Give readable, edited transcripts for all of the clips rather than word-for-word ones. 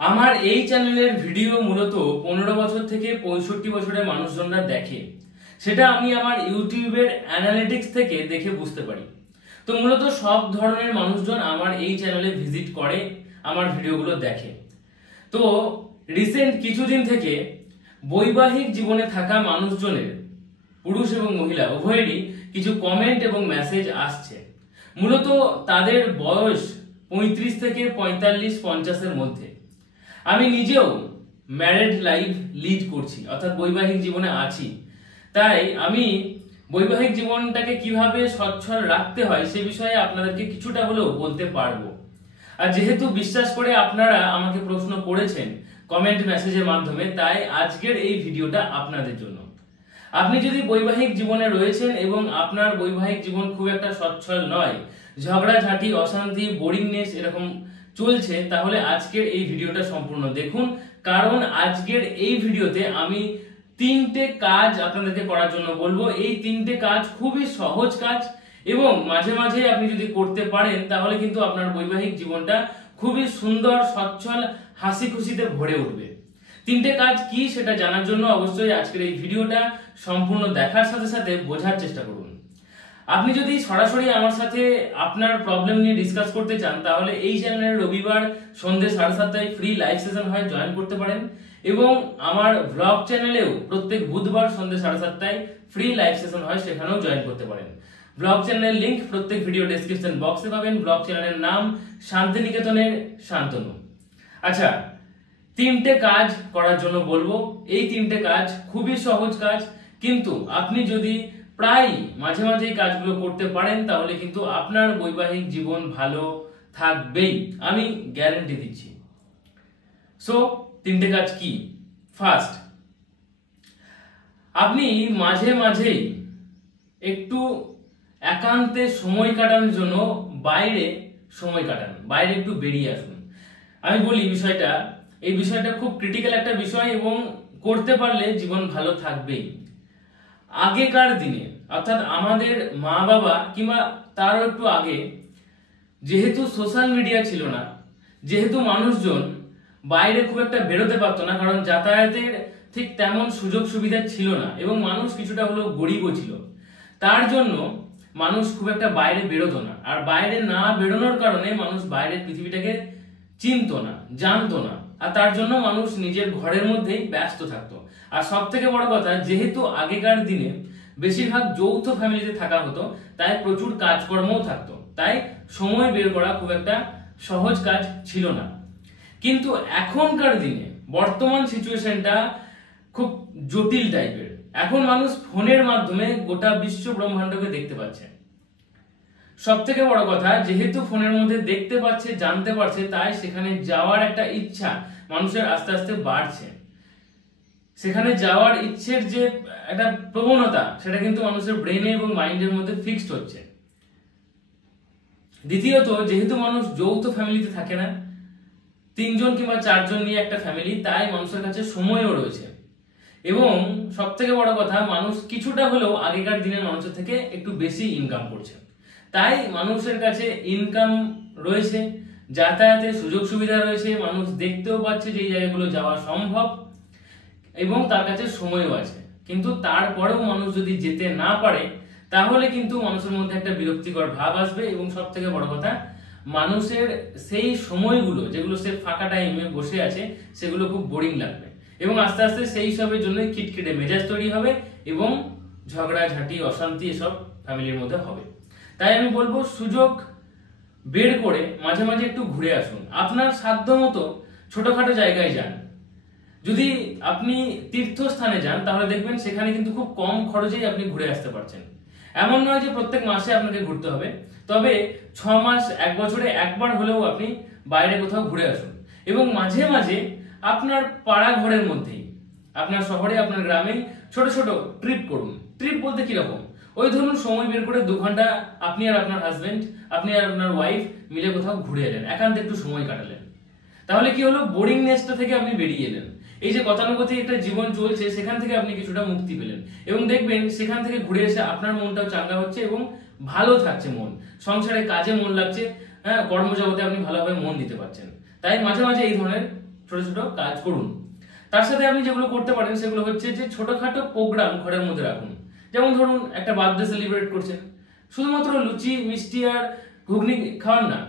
আমার এই চ্যানেলের ভিডিও মূলত 15 বছর থেকে 65 বছরের মানুষজনরা দেখে। সেটা আমি আমার ইউটিউবের অ্যানালিটিক্স থেকে দেখে বুঝতে পারি। তো মূলত সব ধরনের মানুষজন আমার এই চ্যানেলে ভিজিট করে, আমার ভিডিওগুলো দেখে। তো রিসেন্ট কিছুদিন থেকে বৈবাহিক জীবনে থাকা মানুষজনের, পুরুষ এবং মহিলা উভয়েরই কিছু কমেন্ট এবং মেসেজ আসছে। মূলত তাদের বয়স 35 থেকে 45-50 এর মধ্যে। আমি নিজেও ম্যারেড লাইফ লিড করছি, অর্থাৎ বৈবাহিক জীবনে আছি। তাই আমি বৈবাহিক জীবনটাকে কিভাবে সচ্ছল রাখতে হয় সে বিষয়ে আপনাদেরকে কিছুটা হলেও বলতে পারবো। আর যেহেতু বিশ্বাস করে আপনারা আমাকে প্রশ্ন করেছেন কমেন্ট মেসেজের মাধ্যমে, তাই আজকের এই ভিডিওটা আপনাদের জন্য। আপনি যদি বৈবাহিক জীবনে রয়েছেন এবং আপনার বৈবাহিক জীবন খুব একটা সচ্ছল নয়, ঝগড়াঝাঁটি, অশান্তি, বোরিংনেস এরকম চলছে, তাহলে আজকের এই ভিডিওটা সম্পূর্ণ দেখুন। কারণ আজকের এই ভিডিওতে আমি 3টে কাজ আপনাদেরকে করার জন্য বলবো। এই 3টে কাজ খুবই সহজ কাজ এবং মাঝে মাঝে আপনি যদি করতে পারেন তাহলে কিন্তু আপনার বৈবাহিক জীবনটা খুবই সুন্দর, সচ্ছল, হাসি খুশিতে ভরে উঠবে। 3টে কাজ কি সেটা জানার জন্য অবশ্যই আজকের এই ভিডিওটা সম্পূর্ণ দেখার সাথে সাথে বোঝার চেষ্টা করুন। আপনি যদি সরাসরি আমার সাথে আপনার প্রবলেম নিয়ে ডিসকাস করতে চান তাহলে এই চ্যানেলের রবিবার সন্ধ্যে 7:30টায় ফ্রি লাইভ সেশন হয়, জয়েন করতে পারেন। এবং আমার ব্লগ চ্যানেলেও প্রত্যেক বুধবার সন্ধ্যে 7:30টায় ফ্রি লাইভ সেশন হয়, সেখানেও জয়েন করতে পারেন। ব্লগ চ্যানেলের লিংক প্রত্যেক ভিডিও ডেসক্রিপশন বক্সে পাবেন। ব্লগ চ্যানেলের নাম শান্তিনিকেতনের শান্তনু। আচ্ছা, 3টে কাজ করার জন্য বলবো। এই 3টে কাজ খুবই সহজ কাজ, কিন্তু আপনি যদি প্রায় মাঝে মাঝে এই কাজগুলো করতে পারেন তাহলে কিন্তু আপনার বৈবাহিক জীবন ভালো থাকবেই, আমি গ্যারান্টি দিচ্ছি। সো 3টে কাজ কি? ফার্স্ট, আপনি মাঝে মাঝেই একটু একান্তে সময় কাটানোর জন্য বাইরে সময় কাটান, বাইরে একটু বেরিয়ে আসুন। আমি বলি এই বিষয়টা খুব ক্রিটিক্যাল একটা বিষয় এবং করতে পারলে জীবন ভালো থাকবেই। আগেকার দিনে, অর্থাৎ আমাদের মা বাবা কিংবা তারও একটু আগে, যেহেতু সোশ্যাল মিডিয়া ছিল না, যেহেতু মানুষজন বাইরে খুব একটা বেরোতে পারতো না, কারণ যাতায়াতের ঠিক তেমন সুযোগ সুবিধা ছিল না এবং মানুষ কিছুটা হলেও গরিবও ছিল, তার জন্য মানুষ খুব একটা বাইরে বেরোতো না। আর বাইরে না বেরোনোর কারণে মানুষ বাইরের পৃথিবীটাকে চিনতো না, জানতো না, আর তার জন্য মানুষ নিজের ঘরের মধ্যেই ব্যস্ত থাকতো। আর সব থেকে বড় কথা, যেহেতু আগেকার দিনে বেশিরভাগ যৌথ ফ্যামিলিতে থাকা হতো, তাই প্রচুর কাজকর্মও থাকতো, তাই সময় বের করা খুব একটা সহজ কাজ ছিল না। কিন্তু এখনকার দিনে বর্তমান সিচুয়েশনটা খুব জটিল টাইপের। এখন মানুষ ফোনের মাধ্যমে গোটা বিশ্ব ব্রহ্মাণ্ডকে দেখতে পাচ্ছে। সব থেকে বড় কথা, যেহেতু ফোনের মধ্যে দেখতে পাচ্ছে, জানতে পারছে, তাই সেখানে যাওয়ার একটা ইচ্ছা মানুষের আস্তে আস্তে বাড়ছে। সেখানে যাওয়ার ইচ্ছের যে একটা প্রবণতা, সেটা কিন্তু মানুষের ব্রেনে এবং মাইন্ডের মধ্যে ফিক্সড হচ্ছে। দ্বিতীয়ত, যেহেতু মানুষ যৌথ ফ্যামিলিতে থাকে না, 3জন কিংবা 4জন নিয়ে একটা ফ্যামিলি, তাই মানুষের কাছে সময়ও রয়েছে। এবং সব থেকে বড় কথা, মানুষ কিছুটা হলেও আগেকার দিনের মানুষের থেকে একটু বেশি ইনকাম করছে, তাই মানুষের কাছে ইনকাম রয়েছে, যাতায়াতের সুযোগ সুবিধা রয়েছে, মানুষ দেখতেও পাচ্ছে যে এই জায়গাগুলো যাওয়া সম্ভব এবং তার কাছে সময়ও আছে। কিন্তু তারপরেও মানুষ যদি যেতে না পারে তাহলে কিন্তু মানুষের মধ্যে একটা বিরক্তিকর ভাব আসবে এবং সব থেকে বড় কথা, মানুষের সেই সময়গুলো যেগুলো সে ফাঁকা টাইমে বসে আছে সেগুলো খুব বোরিং লাগবে এবং আস্তে আস্তে সেই সবের জন্য খিটখিটে মেজাজ তৈরি হবে এবং ঝগড়াঝাঁটি, অশান্তি এসব ফ্যামিলির মধ্যে হবে। তাই আমি বলবো, সুযোগ বের করে মাঝে মাঝে একটু ঘুরে আসুন। আপনার সাধ্য মতো ছোটখাটো জায়গায় যান। যদি আপনি তীর্থস্থানে যান তাহলে দেখবেন সেখানে কিন্তু খুব কম খরচেই আপনি ঘুরে আসতে পারছেন। এমন নয় যে প্রত্যেক মাসে আপনাকে ঘুরতে হবে, তবে 6 মাস, 1 বছরে একবার হলেও আপনি বাইরে কোথাও ঘুরে আসুন। এবং মাঝে মাঝে আপনার পাড়া ঘরের মধ্যেই, আপনার শহরে, আপনার গ্রামে ছোট ছোট ট্রিপ করুন। ট্রিপ বলতে কিরকম? ওই ধরুন, সময় বের করে 2 ঘন্টা আপনি আর আপনার হাজবেন্ড, আপনি আর আপনার ওয়াইফ মিলে কোথাও ঘুরে এলেন, একান্তে একটু সময় কাটালেন। তাহলে কি হলো, বোরিংনেসটা থেকে আপনি বেরিয়ে এলেন। এই যে গতানুগতিক একটা জীবন চলছে, সেখান থেকে আপনি কিছুটা মুক্তি পেলেন এবং দেখবেন সেখান থেকে ঘুরে এসে আপনার মনটাও চাঙ্গা হচ্ছে এবং ভালো থাকছে মন, সংসারে কাজে মন লাগছে, কর্মজগতে আপনি ভালোভাবে মন দিতে পারছেন। তাই মাঝে মাঝে এই ধরনের ছোট ছোট কাজ করুন। তার সাথে আপনি যেগুলো করতে পারেন সেগুলো হচ্ছে যে ছোটখাটো প্রোগ্রাম ঘরের মধ্যে রাখুন। যেমন ধরুন একটা বার্থডে সেলিব্রেট করছেন, শুধুমাত্র লুচি মিষ্টি আর ঘুগনি খাওয়ান না,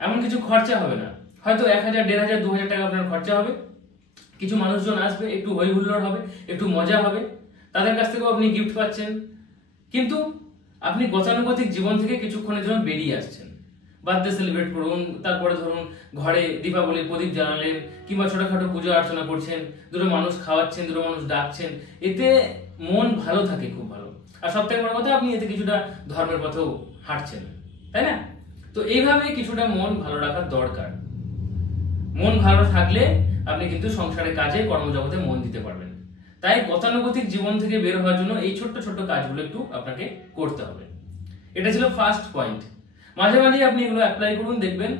এমন কিছু খরচা হবে না, হয়তো 1000, 1500, 2000 টাকা আপনার খরচা হবে। কিছু মানুষজন আসবে, একটু হই হুল্লোড় হবে, একটু মজা হবে, তাদের কাছ থেকেও আপনি গিফট পাচ্ছেন, কিন্তু আপনি গতানুগতিক জীবন থেকে কিছুক্ষণের জন্য বেরিয়ে আসছেন। বার্থডে সেলিব্রেট করুন, তারপরে ধরুন ঘরে দীপাবলির প্রদীপ জ্বালালেন, কিংবা ছোটখাটো পূজা অর্চনা করছেন, দুটো মানুষ খাওয়াচ্ছেন, দুটো মানুষ ডাকছেন, এতে মন ভালো থাকে, খুব ভালো। আর সব থেকে বড় কথা, আপনি এতে কিছুটা ধর্মের পথেও হাঁটছেন, তাই না? তো এইভাবে কিছুটা মন ভালো রাখার দরকার। মন ভালো থাকলে আপনি কিন্তু সংসারের কাজে, কর্মজগতে মন দিতে পারবেন। তাই গতানুগতিক জীবন থেকে বের হওয়ার জন্য এই ছোট্ট ছোট্ট কাজগুলো একটু আপনাকে করতে হবে। এটা ছিল ফার্স্ট পয়েন্ট। মাঝে মাঝে আপনি এগুলো অ্যাপ্লাই করুন, দেখবেন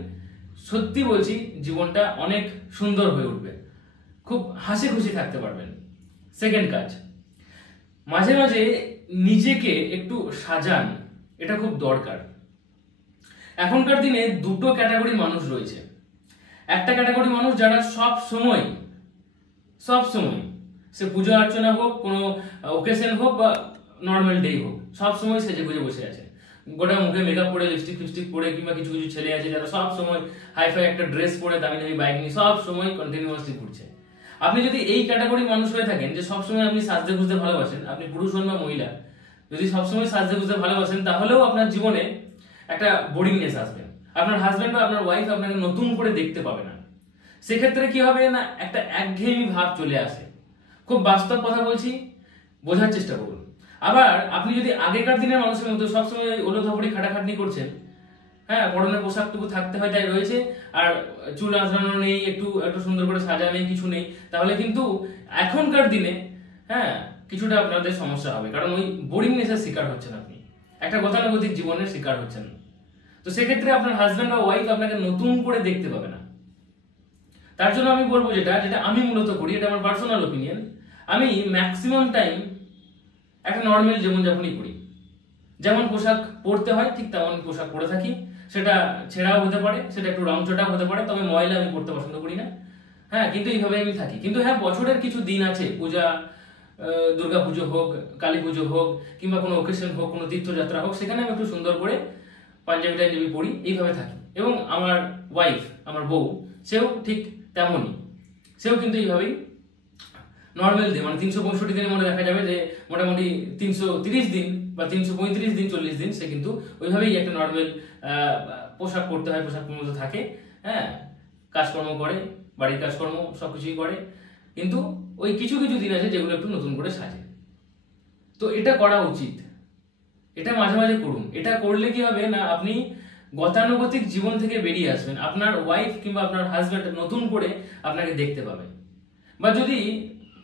সত্যি বলছি জীবনটা অনেক সুন্দর হয়ে উঠবে, খুব হাসি খুশি থাকতে পারবেন। সেকেন্ড কাজ, মাঝে মাঝে নিজেকে একটু সাজান, এটা খুব দরকার। এখনকার দিনে দুটো ক্যাটাগরি মানুষ রয়েছে। একটা ক্যাটাগরি মানুষ যারা সব সময় সে পূজা অর্চনা হোক, কোনো ওকেশন হোক বা নর্মাল ডে হোক, সব সময় সেজে গুজে বসে আছে, গোটা মুখে মেকআপ পরে, লিপস্টিক ফিপস্টিক পরে, কিংবা কিছু কিছু ছেলে আছে যারা সব সময় হাইফাই একটা ড্রেস পরে, দামি দামি বাইক নিয়ে সব সময় কন্টিনিউয়াসলি ঘুরছে। আপনি যদি এই ক্যাটাগরি মানুষ হয়ে থাকেন যে সবসময় আপনি সাজতে খুঁজতে ভালোবাসেন, আপনি পুরুষ হন বা মহিলা, যদি সবসময় সাজতে খুঁজতে ভালোবাসেন, তাহলেও আপনার জীবনে একটা বোরিংনেস আসবে। আপনার হাজবেন্ড বা আপনার ওয়াইফ আপনাকে নতুন করে দেখতে পাবে না। সেক্ষেত্রে কি হবে না, একটা একঘেয়েমি ভাব চলে আসে। খুব বাস্তব কথা বলছি, বোঝার চেষ্টা করুন। আবার আপনি যদি আগেকার দিনের মানুষের মতো সবসময় ওলোধাপড়ি খাটাখাটনি করছেন, হ্যাঁ, পরনের পোশাকটুকু থাকতে হয় তাই রয়েছে, আর চুল আঁচড়ানো নেই, একটু একটু সুন্দর করে সাজা নেই, কিছু নেই, তাহলে কিন্তু এখনকার দিনে হ্যাঁ কিছুটা আপনাদের সমস্যা হবে। কারণ ওই বোরিংনেসের শিকার হচ্ছেন, আপনি একটা গতানুগতিক জীবনের শিকার হচ্ছেন। তো সেক্ষেত্রে আপনার হাজবেন্ড বা ওয়াইফ আপনাকে নতুন করে দেখতে পাবে না। তার জন্য আমি বলবো, যেটা আমি মূলত করি, এটা আমার পার্সোনাল ওপিনিয়ন, আমি ম্যাক্সিমাম টাইম একটা নর্মাল জীবনযাপনই করি। যেমন পোশাক পরতে হয় ঠিক তেমন পোশাক পরে থাকি। সেটা ছেঁড়াও হতে পারে, সেটা একটু রংচটাও হতে পারে, তবে ময়লা আমি পরতে পছন্দ করি না। হ্যাঁ, কিন্তু এইভাবে আমি থাকি। কিন্তু হ্যাঁ, বছরের কিছু দিন আছে, পূজা, দুর্গা পুজো হোক, কালী পুজো হোক, কিংবা কোনো ওকেশন হোক, কোনো তীর্থযাত্রা হোক, সেখানে আমি একটু সুন্দর করে পাঞ্জাবি টাঞ্জাবি পরি, এইভাবে থাকি। এবং আমার ওয়াইফ, আমার বউ, সেও ঠিক তেমনই, সেও কিন্তু এইভাবেই নর্মাল দিন, মানে 365 দিনের মধ্যে দেখা যাবে যে মোটামুটি 330 দিন বা 335 দিন, 40 দিন সে কিন্তু ওইভাবেই একটা নর্মাল পোশাক পরতে হয়, পোশাক মধ্যে থাকে। হ্যাঁ, কাজকর্ম করে, বাড়ির কাজকর্ম সবকিছুই করে, কিন্তু ওই কিছু কিছু দিন আছে যেগুলো একটু নতুন করে সাজে। তো এটা করা উচিত, এটা মাঝে মাঝে করুন। এটা করলে কি হবে না, আপনি গতানুগতিক জীবন থেকে বেরিয়ে আসবেন, আপনার ওয়াইফ কিংবা আপনার হাজব্যান্ড নতুন করে আপনাকে দেখতে পাবে। বা যদি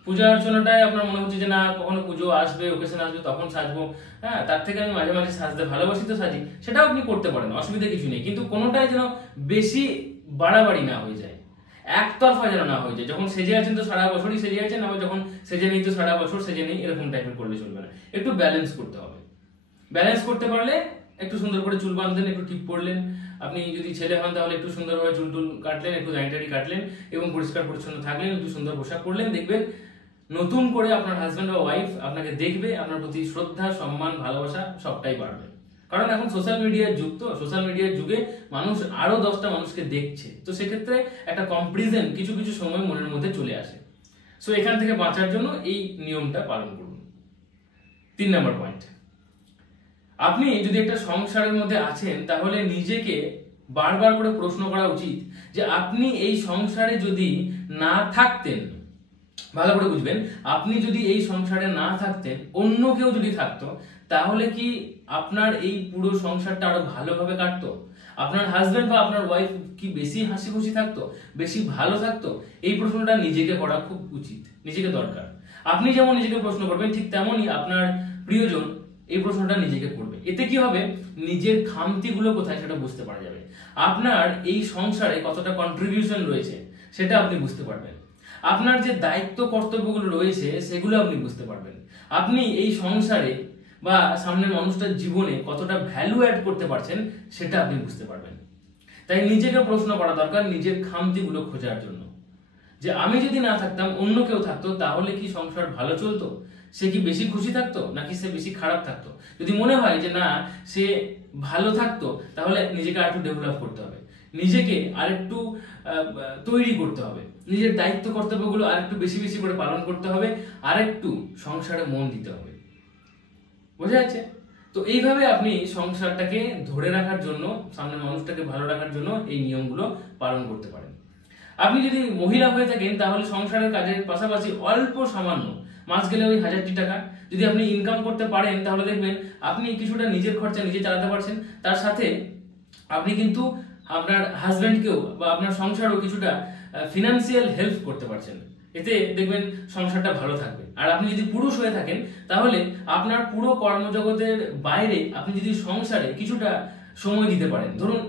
পূজা অর্চনাটায় আপনার মনে হচ্ছে যে না, কখনো পুজো আসবে, ওকেশন আসবে, তখন সাজবো, হ্যাঁ, তার থেকে আমি মাঝে মাঝে সাজতে ভালোবাসি তো সাজি, সেটাও আপনি করতে পারেন, অসুবিধা কিছু নেই। কিন্তু কোনোটাই যেন বেশি বাড়াবাড়ি না হয়ে যায়, একতরফা যেন না হয়ে যায়। যখন সেজে আছেন তো সারা বছরই সেজে আছেন, আবার যখন সেজে নেই তো সারা বছর সেজে নেই, এরকম টাইপের করলে চলবে না। একটু ব্যালেন্স করতে হবে। ব্যালেন্স করতে পারলে একটু সুন্দর করে চুল বাঁধলেন, একটু টিপ পরলেন, আপনি যদি ছেলে হন তাহলে একটু সুন্দরভাবে চুল টুল কাটলেন, একটু দাড়ি কাটলেন, এবং পরিষ্কার পরিচ্ছন্ন থাকলেন, একটু সুন্দর পোশাক পরলেন, দেখবেন নতুন করে আপনার হাজব্যান্ড বা ওয়াইফ আপনাকে দেখবে, আপনার প্রতি শ্রদ্ধা, সম্মান, ভালোবাসা সবটাই বাড়বে। কারণ এখন সোশ্যাল মিডিয়ার যুগ, তো সোশ্যাল মিডিয়ার যুগে মানুষ আরো 10টা মানুষকে দেখছে, তো সেক্ষেত্রে একটা কম্পারিজন কিছু কিছু সময় মনের মধ্যে চলে আসে। সো এখান থেকে বাঁচার জন্য এই নিয়মটা পালন করুন। 3 নম্বর পয়েন্ট, আপনি যদি একটা সংসারের মধ্যে আছেন তাহলে নিজেকে বারবার করে প্রশ্ন করা উচিত যে আপনি এই সংসারে যদি না থাকতেন, ভালো করে বুঝবেন, আপনি যদি এই সংসারে না থাকতেন, অন্য কেউ যদি থাকতো, তাহলে কি আপনার এই পুরো সংসারটা আরো ভালোভাবে কাটতো? আপনার হাজবেন্ড বা আপনার ওয়াইফ কি বেশি হাসি খুশি থাকতো, বেশি ভালো থাকতো? এই প্রশ্নটা নিজেকে করা খুব উচিত, নিজেকে দরকার। আপনি যেমন নিজেকে প্রশ্ন করবেন, ঠিক তেমনই আপনার প্রিয়জন এই প্রশ্নটা নিজেকে করবে। এতে কি হবে, নিজের খামতিগুলো কোথায় সেটা বুঝতে পারা যাবে। আপনার এই সংসারে কতটা কন্ট্রিবিউশন রয়েছে সেটা আপনি বুঝতে পারবেন। আপনার যে দায়িত্ব কর্তব্যগুলো রয়েছে সেগুলো আপনি বুঝতে পারবেন। আপনি এই সংসারে বা সামনের মানুষটার জীবনে কতটা ভ্যালু অ্যাড করতে পারছেন সেটা আপনি বুঝতে পারবেন। তাই নিজেকে প্রশ্ন করা দরকার নিজের খামতিগুলো খোঁজার জন্য। যে আমি যদি না থাকতাম অন্য কেউ থাকতো তাহলে কি সংসার ভালো চলতো, সে কি বেশি খুশি থাকতো নাকি সে বেশি খারাপ থাকতো। যদি মনে হয় যে না সে ভালো থাকতো তাহলে নিজেকে আরেকটু ডেভেলপ করতে হবে, নিজেকে আরেকটু তৈরি করতে হবে, নিজের দায়িত্ব কর্তব্যগুলো আরেকটু বেশি বেশি করে পালন করতে হবে, আরেকটু সংসারে মন দিতে হবে। বোঝা যাচ্ছে? তো এইভাবে আপনি সংসারটাকে ধরে রাখার জন্য, সামনের মানুষটাকে ভালো রাখার জন্য এই নিয়মগুলো পালন করতে পারেন। আপনি যদি মহিলা হয়ে থাকেন তাহলে সংসারের কাজের পাশাপাশি অল্প সামান্য, মাস গেলে ওই 1000টি টাকা যদি আপনি ইনকাম করতে পারেন তাহলে দেখবেন আপনি কিছুটা নিজের খরচা নিজে চালাতে পারছেন, তার সাথে আপনি কিন্তু আপনার হাজবেন্ডকেও বা আপনার সংসারও কিছুটা ফিনান্সিয়াল হেল্প করতে পারছেন। এতে দেখবেন সংসারটা ভালো থাকবে। আর আপনি যদি পুরুষ হয়ে থাকেন তাহলে আপনার পুরো কর্মজগতের বাইরে আপনি যদি সংসারে কিছুটা সময় দিতে পারেন, ধরুন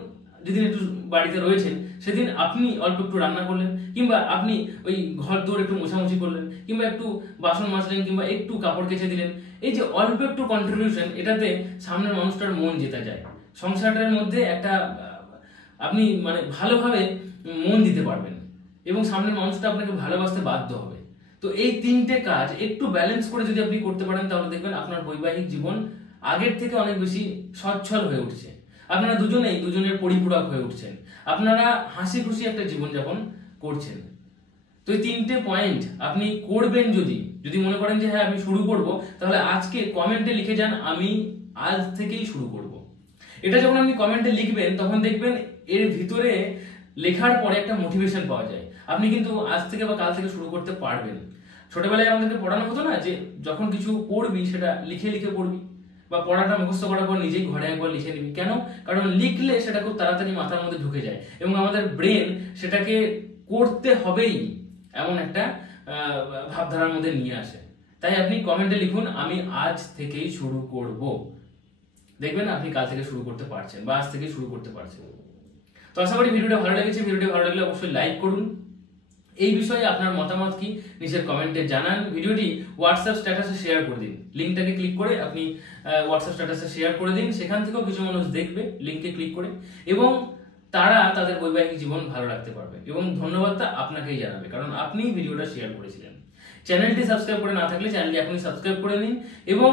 যেদিন একটু বাড়িতে রয়েছেন সেদিন আপনি অল্প একটু রান্না করলেন, কিংবা আপনি ওই ঘর দৌড় একটু মোছামুছি করলেন, কিংবা একটু বাসন মাজলেন, কিংবা একটু কাপড় কেচে দিলেন। এই যে অল্প একটু কন্ট্রিবিউশন, এটাতে সামনের মানুষটার মন জেতা যায়। সংসারটার মধ্যে একটা আপনি মানে ভালোভাবে মন দিতে পারবেন এবং সামনের মানুষটা আপনাকে ভালোবাসতে বাধ্য হবে। তো এই 3টে কাজ একটু ব্যালেন্স করে যদি আপনি করতে পারেন তাহলে দেখবেন আপনার বৈবাহিক জীবন আগের থেকে অনেক বেশি সচ্ছল হয়ে উঠছে, আপনারা দুজনের পরিপূরক হয়ে উঠছেন, আপনারা হাসি খুশি একটা জীবনযাপন করছেন। তো এই 3টে পয়েন্ট আপনি করবেন। যদি মনে করেন যে হ্যাঁ আমি শুরু করব, তাহলে আজকে কমেন্টে লিখে যান আমি আজ থেকেই শুরু করব। এটা যখন আপনি কমেন্টে লিখবেন তখন দেখবেন এর ভিতরে লেখার পরে একটা মোটিভেশন পাওয়া যায়, আপনি কিন্তু আজ থেকে বা কাল থেকে শুরু করতে পারবেন। ছোটবেলায় আমাদেরকে পড়ানো হতো না যে যখন কিছু পড়বি সেটা লিখে লিখে পড়বি, বা পড়াটা মুখস্থ করার পর নিজেই ঘরে একবার লিখে নিবি। কেন? কারণ লিখলে সেটা খুব তাড়াতাড়ি মাথার মধ্যে ঢুকে যায় এবং আমাদের ব্রেন সেটাকে করতে হবেই এমন একটা ভাবধারার মধ্যে নিয়ে আসে। তাই আপনি কমেন্টে লিখুন আমি আজ থেকেই শুরু করব, দেখবেন আপনি কাল থেকে শুরু করতে পারছেন বা আজ থেকে শুরু করতে পারছেন। তো আশা করি ভিডিওটা ভালো লেগেছে। ভিডিওটা ভালো লাগলে অবশ্যই লাইক করুন। এই বিষয়ে আপনার মতামত কি নিচের কমেন্টে জানান। ভিডিওটি হোয়াটসঅ্যাপ স্ট্যাটাসে শেয়ার করে দিন, লিঙ্কটাকে ক্লিক করে আপনি হোয়াটসঅ্যাপ স্ট্যাটাসে শেয়ার করে দিন, সেখান থেকেও কিছু মানুষ দেখবে লিঙ্কে ক্লিক করে এবং তারা তাদের বৈবাহিক জীবন ভালো রাখতে পারবে এবং ধন্যবাদটা আপনাকেই জানাবে কারণ আপনি ভিডিওটা শেয়ার করেছিলেন। চ্যানেলটি সাবস্ক্রাইব করে না থাকলে চ্যানেলটি এখনই সাবস্ক্রাইব করে নিন এবং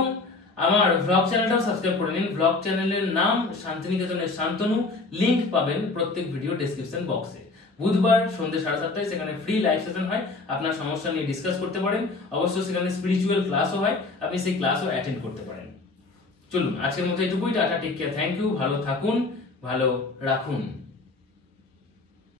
আমার ভ্লগ চ্যানেলটাও সাবস্ক্রাইব করে নিন। ভ্লগ চ্যানেলের নাম শান্তিনিকেতনের শান্তনু, লিংক পাবেন প্রত্যেক ভিডিও ডেসক্রিপশন বক্সে। বুধবার সন্ধ্যে 7:30টায় সেখানে ফ্রি লাইভ সেশন হয়, আপনার সমস্যা নিয়ে ডিসকাস করতে পারেন। অবশ্য সেখানে স্পিরিচুয়াল ক্লাসও হয়, আপনি সেই ক্লাসও অ্যাটেন্ড করতে পারেন। চলুন আজকের মতো এটুকুই, tata, take care, thank you, ভালো থাকুন, ভালো রাখুন।